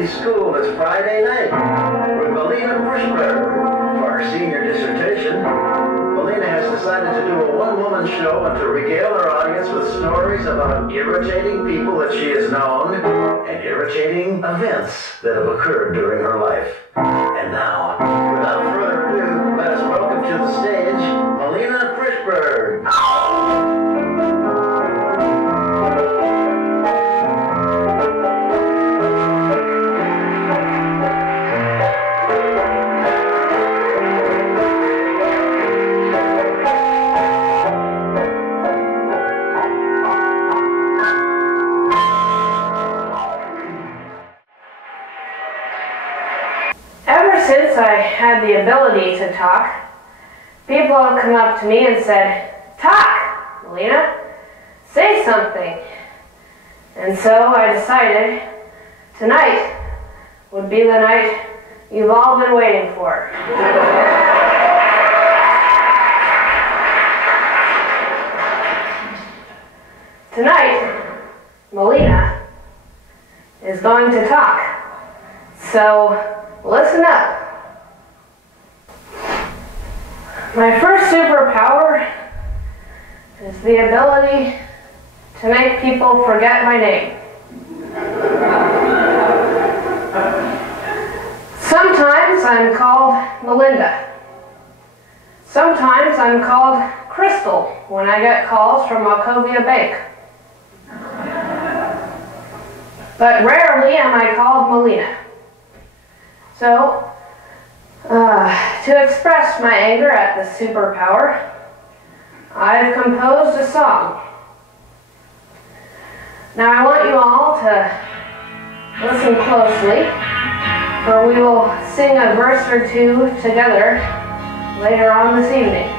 community school this Friday night with Melinda for our senior dissertation. Melinda has decided to do a one-woman show and to regale our audience with stories about irritating people that she has known and irritating events that have occurred during her life. And now, without further ado, let us welcome to the stage Melinda Frischberg. Since I had the ability to talk, people have come up to me and said, "Talk, Melina, say something." And so I decided tonight would be the night you've all been waiting for. Tonight, Melina is going to talk. So listen up. My first superpower is the ability to make people forget my name. Sometimes I'm called Melinda. Sometimes I'm called Crystal when I get calls from Wachovia Bank. But rarely am I called Melina. So, to express my anger at this superpower, I've composed a song. Now I want you all to listen closely, for we will sing a verse or two together later on this evening.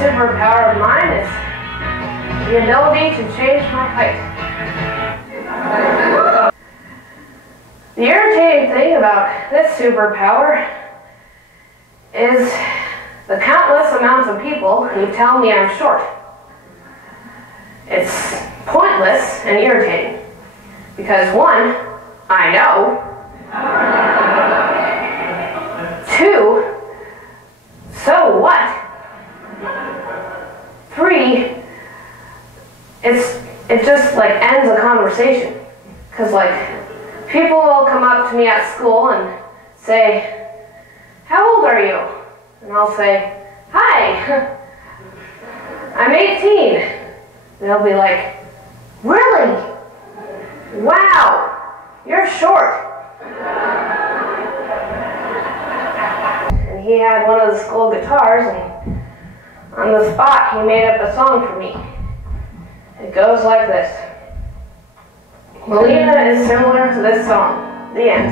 Superpower of mine is the ability to change my height. The irritating thing about this superpower is the countless amounts of people who tell me I'm short. It's pointless and irritating because one, I know. Two, so what? 3, it just like ends a conversation, because like people will come up to me at school and say, "How old are you?" And I'll say, "Hi, I'm 18." They'll be like, "Really? Wow, you're short." And he had one of the school guitars, and on the spot, he made up a song for me. It goes like this. Melina is similar to this song. The end.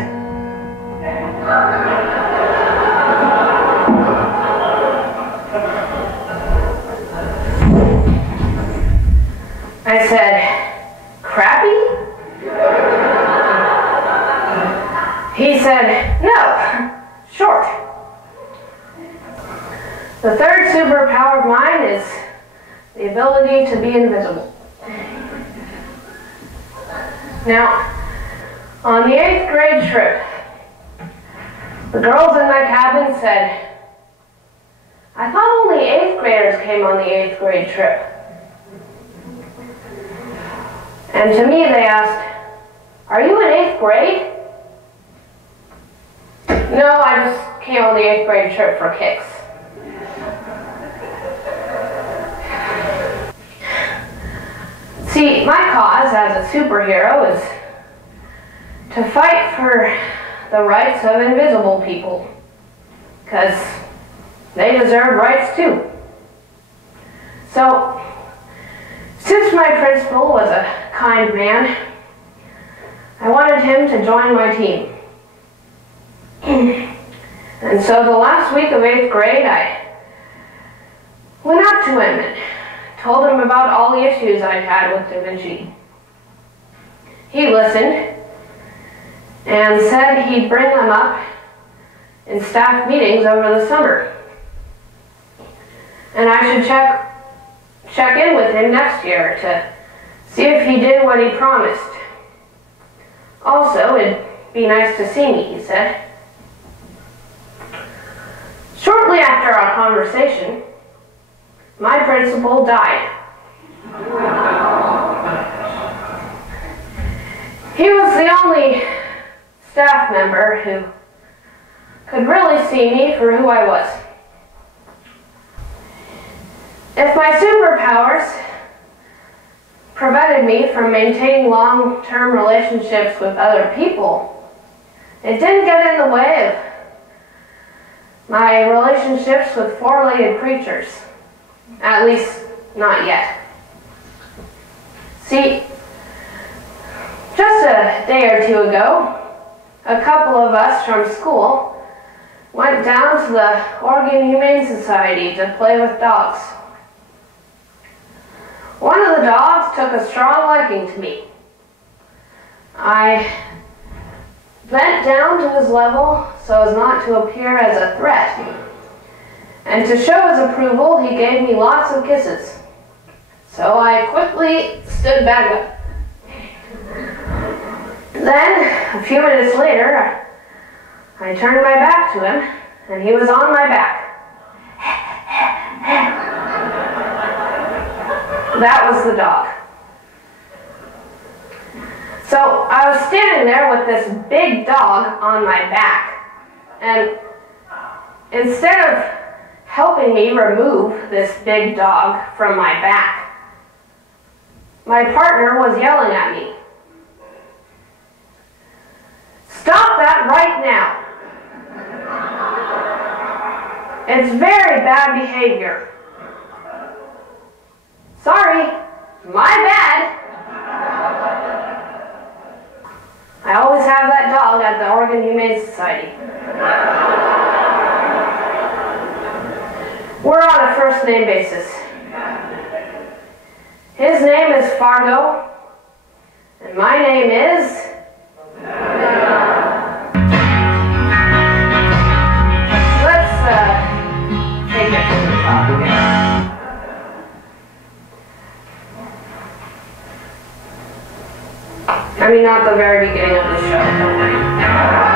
I said, "Crappy?" He said, "No, short." The third superpower of mine is the ability to be invisible. Now, on the 8th grade trip, the girls in my cabin said, "I thought only 8th graders came on the 8th grade trip." And to me they asked, "Are you in 8th grade?" "No, I just came on the 8th grade trip for kicks." See, my cause as a superhero is to fight for the rights of invisible people, because they deserve rights too. So, since my principal was a kind man, I wanted him to join my team. And so the last week of 8th grade, I went up to him and told him about all the issues I'd had with Da Vinci. He listened and said he'd bring them up in staff meetings over the summer. And I should check in with him next year to see if he did what he promised. Also, it'd be nice to see me, he said. Shortly after our conversation, my principal died. He was the only staff member who could really see me for who I was. If my superpowers prevented me from maintaining long-term relationships with other people, it didn't get in the way of my relationships with four-legged creatures. At least, not yet. See, just a day or two ago, a couple of us from school went down to the Oregon Humane Society to play with dogs. One of the dogs took a strong liking to me. I bent down to his level so as not to appear as a threat. And to show his approval, he gave me lots of kisses. So I quickly stood back up. Then, a few minutes later, I turned my back to him, and he was on my back. That was the dog. So I was standing there with this big dog on my back, and instead of helping me remove this big dog from my back, my partner was yelling at me. Stop that right now. It's very bad behavior. Sorry, my bad. I always have that dog at the Oregon Humane Society. We're on a first name basis. His name is Fargo, and my name is... Let's take it to the top again. I mean, not the very beginning of the show, don't worry.